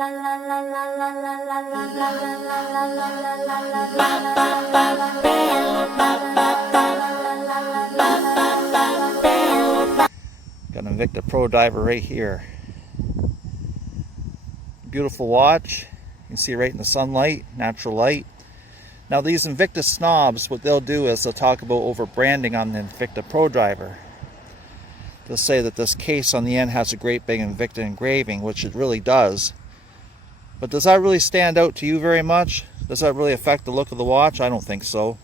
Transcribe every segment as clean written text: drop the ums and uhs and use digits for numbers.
Got an Invicta Pro Diver right here. Beautiful watch. You can see it right in the sunlight, natural light. Now these Invicta snobs, what they'll do is they'll talk about over branding on the Invicta Pro Diver. They'll say that this case on the end has a great big Invicta engraving, which it really does. But does that really stand out to you very much? Does that really affect the look of the watch? I don't think so.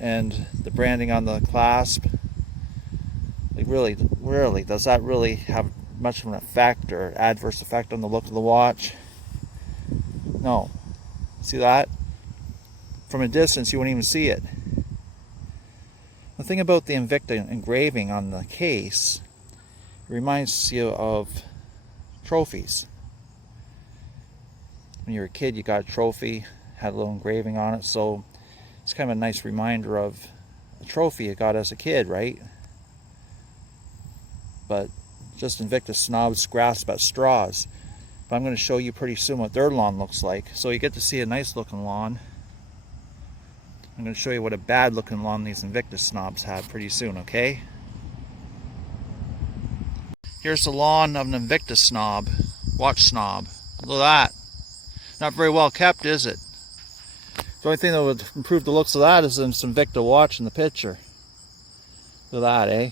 And the branding on the clasp, like really, does that really have much of an effect or adverse effect on the look of the watch? No. See that? From a distance you won't even see it. The thing about the Invicta engraving on the case, it reminds you of trophies. When you were a kid you got a trophy, had a little engraving on it, so it's kind of a nice reminder of a trophy you got as a kid, right? But just Invicta snobs grasp at straws. But I'm going to show you pretty soon what their lawn looks like. So you get to see a nice looking lawn. I'm going to show you what a bad looking lawn these Invicta snobs have pretty soon, okay? Here's the lawn of an Invicta snob, watch snob. Look at that. Not very well kept, is it? The only thing that would improve the looks of that is some Invicta watch in the picture. Look at that, eh?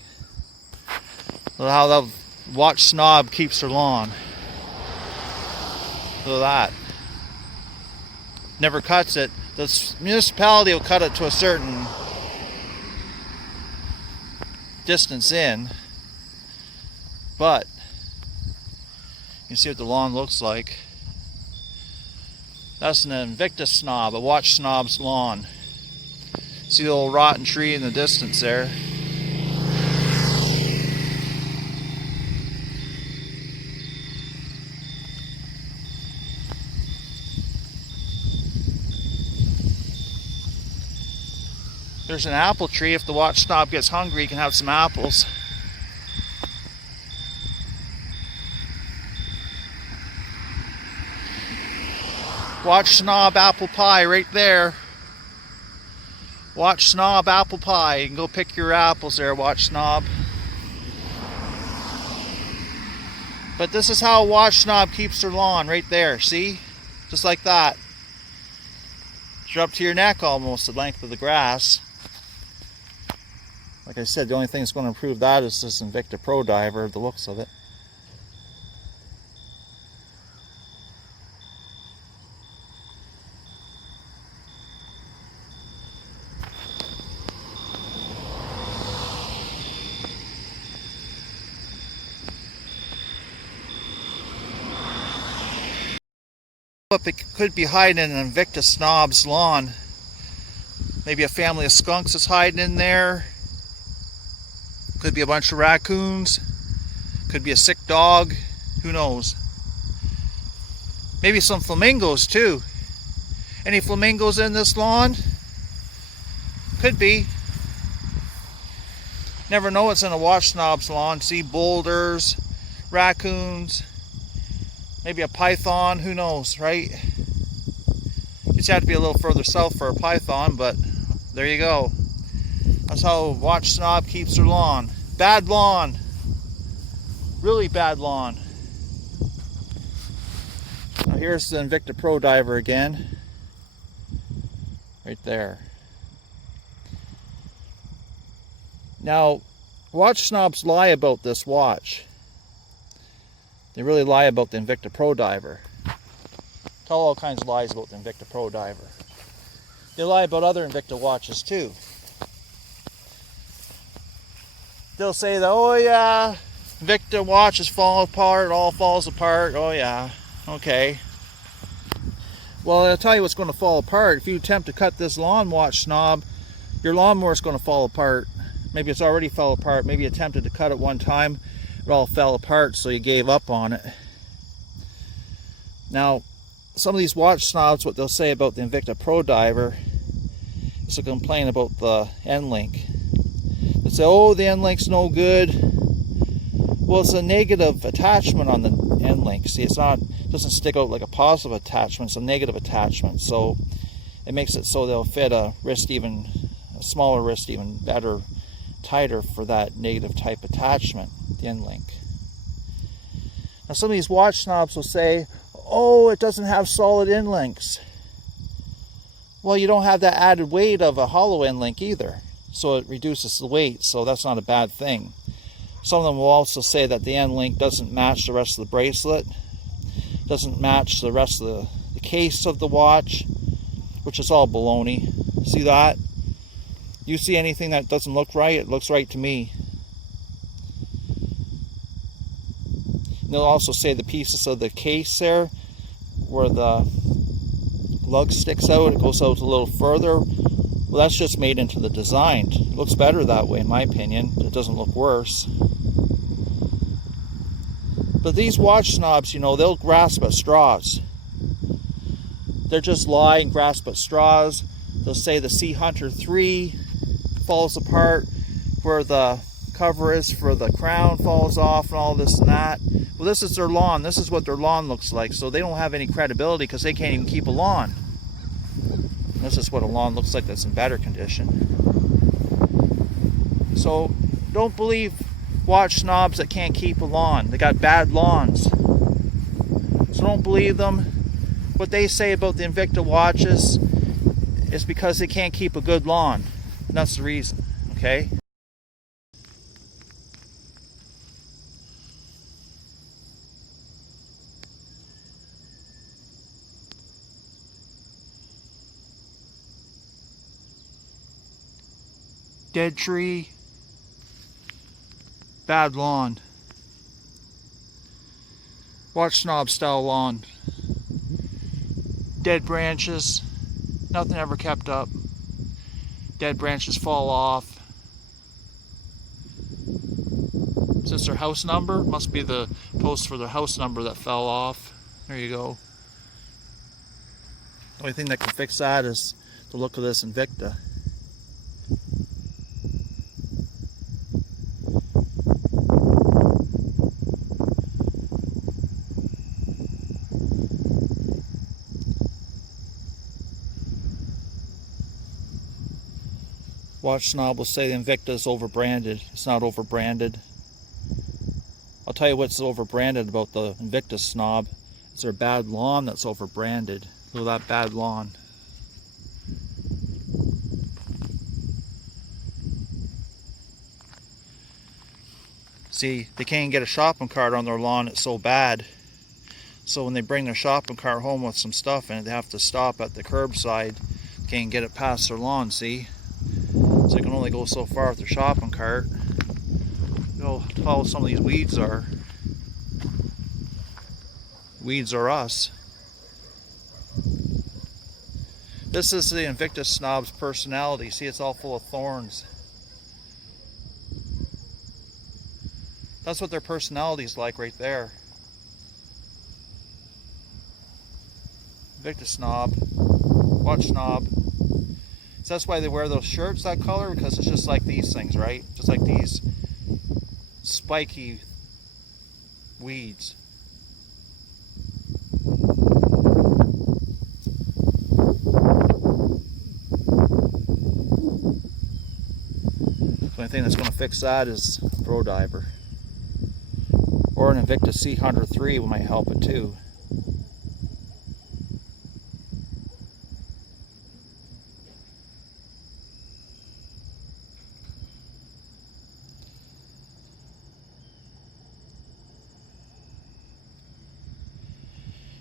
Look at how that watch snob keeps her lawn. Look at that. Never cuts it. The municipality will cut it to a certain distance in, but you can see what the lawn looks like. That's an Invicta snob, a watch snob's lawn. See the old rotten tree in the distance there. There's an apple tree. If the watch snob gets hungry, he can have some apples. Watch snob apple pie right there. Watch snob apple pie. You can go pick your apples there, watch snob. But this is how a watch snob keeps her lawn, right there. See? Just like that. You're up to your neck almost, the length of the grass. Like I said, the only thing that's going to improve that is this Invicta Pro Diver, the looks of it. If it could be hiding in an Invicta snob's lawn, maybe a family of skunks is hiding in there. Could be a bunch of raccoons. Could be a sick dog. Who knows? Maybe some flamingos too. Any flamingos in this lawn? Could be. Never know what's in a watch snob's lawn. See boulders, raccoons, maybe a python. Who knows, right? You just have to be a little further south for a python, but there you go. That's how a watch snob keeps her lawn. Bad lawn. Really bad lawn. Now here's the Invicta Pro Diver again. Right there. Now, watch snobs lie about this watch. They really lie about the Invicta Pro Diver. Tell all kinds of lies about the Invicta Pro Diver. They lie about other Invicta watches too. They'll say that, oh yeah, Invicta watches fall apart, it all falls apart. Oh yeah, okay. Well, I'll tell you what's going to fall apart. If you attempt to cut this lawn, watch snob, your lawnmower is going to fall apart. Maybe it's already fell apart. Maybe you attempted to cut it one time, it all fell apart, so you gave up on it. Now, some of these watch snobs, what they'll say about the Invicta Pro Diver is to complain about the end link. They say, oh, the end link's no good. Well, it's a negative attachment on the end link. See, it's not doesn't stick out like a positive attachment, it's a negative attachment. So it makes it so they'll fit a smaller wrist even better, tighter for that negative type attachment, the end link. Now some of these watch snobs will say, oh, it doesn't have solid end links. Well, you don't have that added weight of a hollow end link either, so it reduces the weight, so that's not a bad thing. Some of them will also say that the end link doesn't match the rest of the bracelet, doesn't match the rest of the case of the watch, which is all baloney. See that? You see anything that doesn't look right, it looks right to me. And they'll also say the pieces of the case there, where the lug sticks out, it goes out a little further. Well, that's just made into the design. It looks better that way, in my opinion. It doesn't look worse. But these watch snobs, you know, they'll grasp at straws. They'll just lie and grasp at straws. They'll say the Sea Hunter 3 falls apart, where the cover is for the crown falls off, and all this and that. Well, this is their lawn. This is what their lawn looks like. So they don't have any credibility because they can't even keep a lawn. This is what a lawn looks like that's in better condition. So don't believe watch snobs that can't keep a lawn. They got bad lawns. So don't believe them. What they say about the Invicta watches is because they can't keep a good lawn. And that's the reason, okay? Dead tree, bad lawn. Watch snob style lawn. Dead branches, nothing ever kept up. Dead branches fall off. Is this their house number? Must be the post for their house number that fell off. There you go. The only thing that can fix that is the look of this Invicta. Watch snob will say the Invicta is overbranded. It's not overbranded. I'll tell you what's overbranded about the Invicta snob. It's their bad lawn that's overbranded. Look at that bad lawn. See, they can't get a shopping cart on their lawn, it's so bad. So when they bring their shopping cart home with some stuff in it, they have to stop at the curbside. Can't get it past their lawn, see? So they can only go so far with their shopping cart. You know how tall some of these weeds are. Weeds are us. This is the Invicta snob's personality. See, it's all full of thorns. That's what their personality is like right there. Invicta snob. Watch snob. So that's why they wear those shirts that color, because it's just like these things, right? Just like these spiky weeds. The only thing that's going to fix that is Pro Diver. Or an Invicta Sea Hunter 3 might help it too.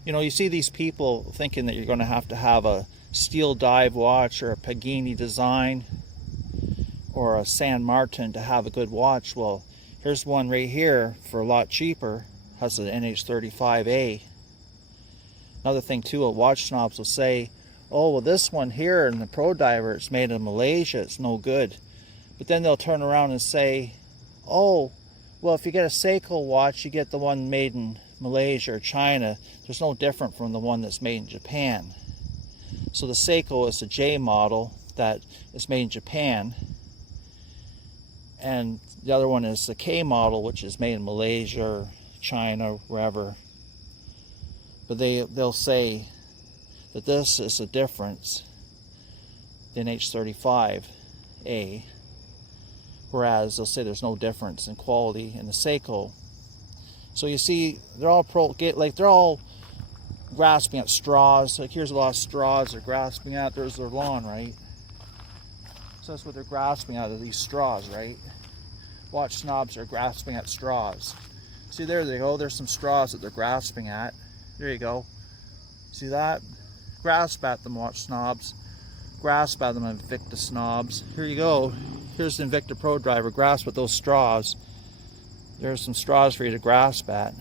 You know, you see these people thinking that you're going to have a steel dive watch or a Pagani design or a San Martin to have a good watch. Well, here's one right here for a lot cheaper. Has an NH35A. Another thing too, watch snobs will say, oh, well, this one here in the Pro Diver, it's made in Malaysia, it's no good. But then they'll turn around and say, oh, well, if you get a Seiko watch, you get the one made in Malaysia or China. There's no different from the one that's made in Japan. So the Seiko is a J model that is made in Japan, and the other one is the K model, which is made in Malaysia or China, wherever. but they'll say that this is a difference than H35A, whereas they'll say there's no difference in quality in the Seiko. So you see, they're all grasping at straws. Like here's a lot of straws they're grasping at. There's their lawn, right? So that's what they're grasping out of these straws, right? Watch Snobs are grasping at straws. See, there they go. There's some straws that they're grasping at. There you go. See that? Grasp at them, watch Snobs. Grasp at them, Invicta Snobs. Here you go. Here's the Invicta Pro Diver. Grasp at those straws. There's some straws for you to grasp at.